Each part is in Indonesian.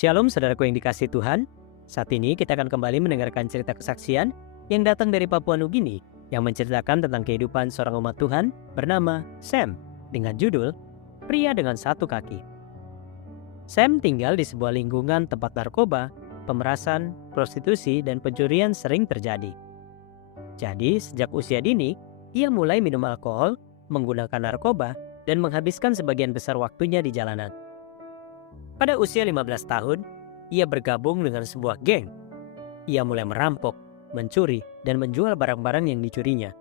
Shalom saudaraku yang dikasihi Tuhan. Saat ini kita akan kembali mendengarkan cerita kesaksian yang datang dari Papua Nugini yang menceritakan tentang kehidupan seorang umat Tuhan bernama Sam dengan judul Pria dengan Satu Kaki. Sam tinggal di sebuah lingkungan tempat narkoba, pemerasan, prostitusi, dan pencurian sering terjadi. Jadi sejak usia dini, ia mulai minum alkohol, menggunakan narkoba, dan menghabiskan sebagian besar waktunya di jalanan. Pada usia 15 tahun, ia bergabung dengan sebuah geng. Ia mulai merampok, mencuri, dan menjual barang-barang yang dicurinya.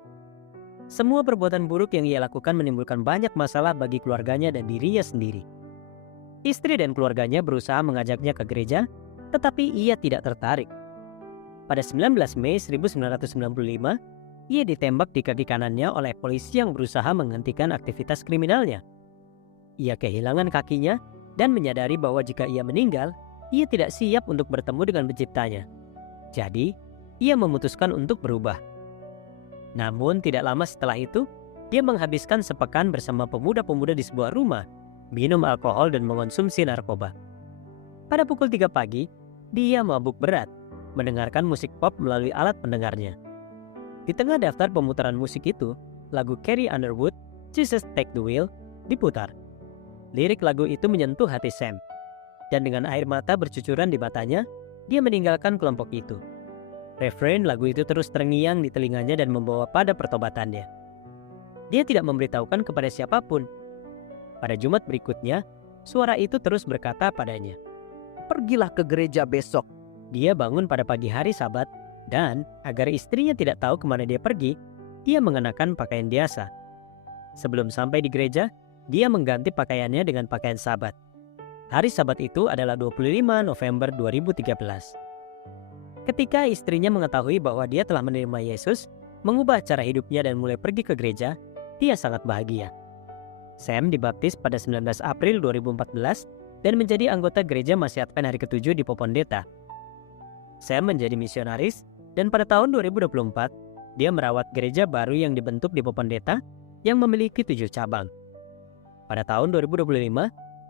Semua perbuatan buruk yang ia lakukan menimbulkan banyak masalah bagi keluarganya dan dirinya sendiri. Istri dan keluarganya berusaha mengajaknya ke gereja, tetapi ia tidak tertarik. Pada 19 Mei 1995, ia ditembak di kaki kanannya oleh polisi yang berusaha menghentikan aktivitas kriminalnya. Ia kehilangan kakinya dan menyadari bahwa jika ia meninggal, ia tidak siap untuk bertemu dengan penciptanya. Jadi, ia memutuskan untuk berubah. Namun tidak lama setelah itu, dia menghabiskan sepekan bersama pemuda-pemuda di sebuah rumah, minum alkohol dan mengonsumsi narkoba. Pada pukul 3 pagi, dia mabuk berat, mendengarkan musik pop melalui alat pendengarnya. Di tengah daftar pemutaran musik itu, lagu Carrie Underwood, Jesus Take the Wheel, diputar. Lirik lagu itu menyentuh hati Sam, dan dengan air mata bercucuran di matanya, dia meninggalkan kelompok itu. Refrain lagu itu terus terngiang di telinganya dan membawa pada pertobatannya. Dia tidak memberitahukan kepada siapapun. Pada Jumat berikutnya, suara itu terus berkata padanya, "Pergilah ke gereja besok." Dia bangun pada pagi hari Sabat, dan agar istrinya tidak tahu kemana dia pergi, dia mengenakan pakaian biasa. Sebelum sampai di gereja, dia mengganti pakaiannya dengan pakaian Sabat. Hari Sabat itu adalah 25 November 2013. Ketika istrinya mengetahui bahwa dia telah menerima Yesus, mengubah cara hidupnya dan mulai pergi ke gereja, dia sangat bahagia. Sam dibaptis pada 19 April 2014 dan menjadi anggota gereja Masih Advent hari ke-7 di Popondeta. Sam menjadi misionaris dan pada tahun 2024, dia merawat gereja baru yang dibentuk di Popondeta yang memiliki 7 cabang. Pada tahun 2025,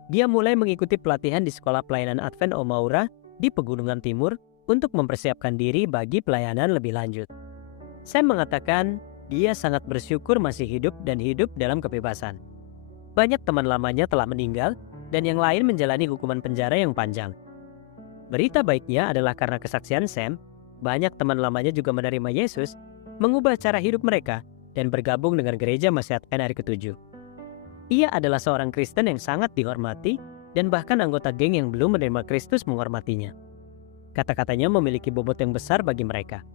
dia mulai mengikuti pelatihan di Sekolah Pelayanan Advent Omaura di Pegunungan Timur untuk mempersiapkan diri bagi pelayanan lebih lanjut. Sam mengatakan dia sangat bersyukur masih hidup dan hidup dalam kebebasan. Banyak teman lamanya telah meninggal dan yang lain menjalani hukuman penjara yang panjang. Berita baiknya adalah karena kesaksian Sam, banyak teman lamanya juga menerima Yesus, mengubah cara hidup mereka, dan bergabung dengan gereja Masih Advent hari ke-7. Ia adalah seorang Kristen yang sangat dihormati dan bahkan anggota geng yang belum menerima Kristus menghormatinya. Kata-katanya memiliki bobot yang besar bagi mereka.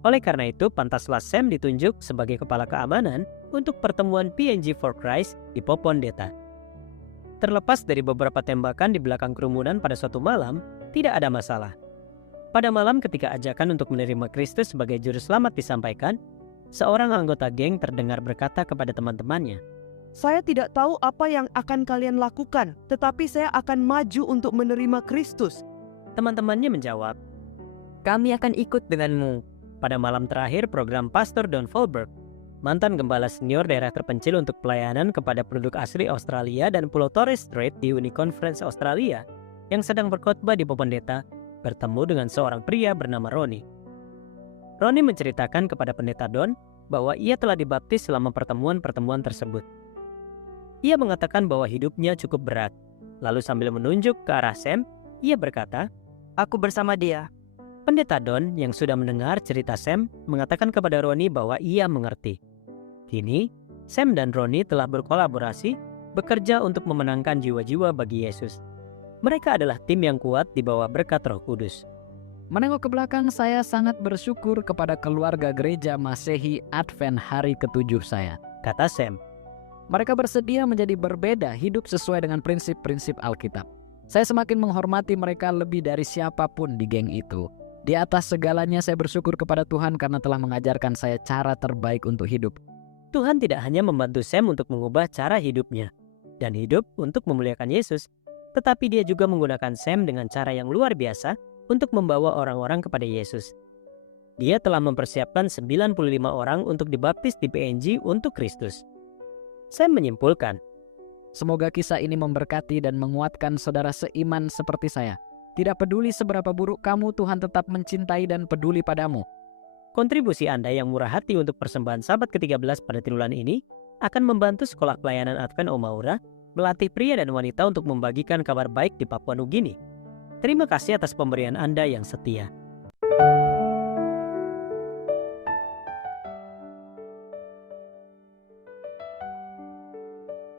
Oleh karena itu, pantaslah Sam ditunjuk sebagai kepala keamanan untuk pertemuan PNG for Christ di Popondeta. Terlepas dari beberapa tembakan di belakang kerumunan pada suatu malam, tidak ada masalah. Pada malam ketika ajakan untuk menerima Kristus sebagai juru selamat disampaikan, seorang anggota geng terdengar berkata kepada teman-temannya, "Saya tidak tahu apa yang akan kalian lakukan, tetapi saya akan maju untuk menerima Kristus." Teman-temannya menjawab, "Kami akan ikut denganmu." Pada malam terakhir program Pastor Don Folberg, mantan gembala senior daerah terpencil untuk pelayanan kepada penduduk asli Australia dan Pulau Torres Strait di Uni Conference Australia, yang sedang berkhotbah di Popondeta, bertemu dengan seorang pria bernama Ronnie. Ronnie menceritakan kepada pendeta Don bahwa ia telah dibaptis selama pertemuan-pertemuan tersebut. Ia mengatakan bahwa hidupnya cukup berat. Lalu sambil menunjuk ke arah Sam, ia berkata, "Aku bersama dia." Pendeta Don yang sudah mendengar cerita Sam mengatakan kepada Ronnie bahwa ia mengerti. Kini, Sam dan Ronnie telah berkolaborasi, bekerja untuk memenangkan jiwa-jiwa bagi Yesus. Mereka adalah tim yang kuat di bawah berkat Roh Kudus. Menengok ke belakang, saya sangat bersyukur kepada keluarga gereja Masehi Advent hari ke-7 saya, kata Sam. Mereka bersedia menjadi berbeda, hidup sesuai dengan prinsip-prinsip Alkitab. Saya semakin menghormati mereka lebih dari siapapun di geng itu. Di atas segalanya saya bersyukur kepada Tuhan karena telah mengajarkan saya cara terbaik untuk hidup. Tuhan tidak hanya membantu Sam untuk mengubah cara hidupnya dan hidup untuk memuliakan Yesus, tetapi dia juga menggunakan Sam dengan cara yang luar biasa untuk membawa orang-orang kepada Yesus. Dia telah mempersiapkan 95 orang untuk dibaptis di PNG untuk Kristus. Sam menyimpulkan, Semoga kisah ini memberkati dan menguatkan saudara seiman seperti saya. Tidak peduli seberapa buruk kamu, Tuhan tetap mencintai dan peduli padamu. Kontribusi Anda yang murah hati untuk persembahan Sabat ke-13 pada triwulan ini akan membantu Sekolah Pelayanan Advent Omaura melatih pria dan wanita untuk membagikan kabar baik di Papua Nugini. Terima kasih atas pemberian Anda yang setia.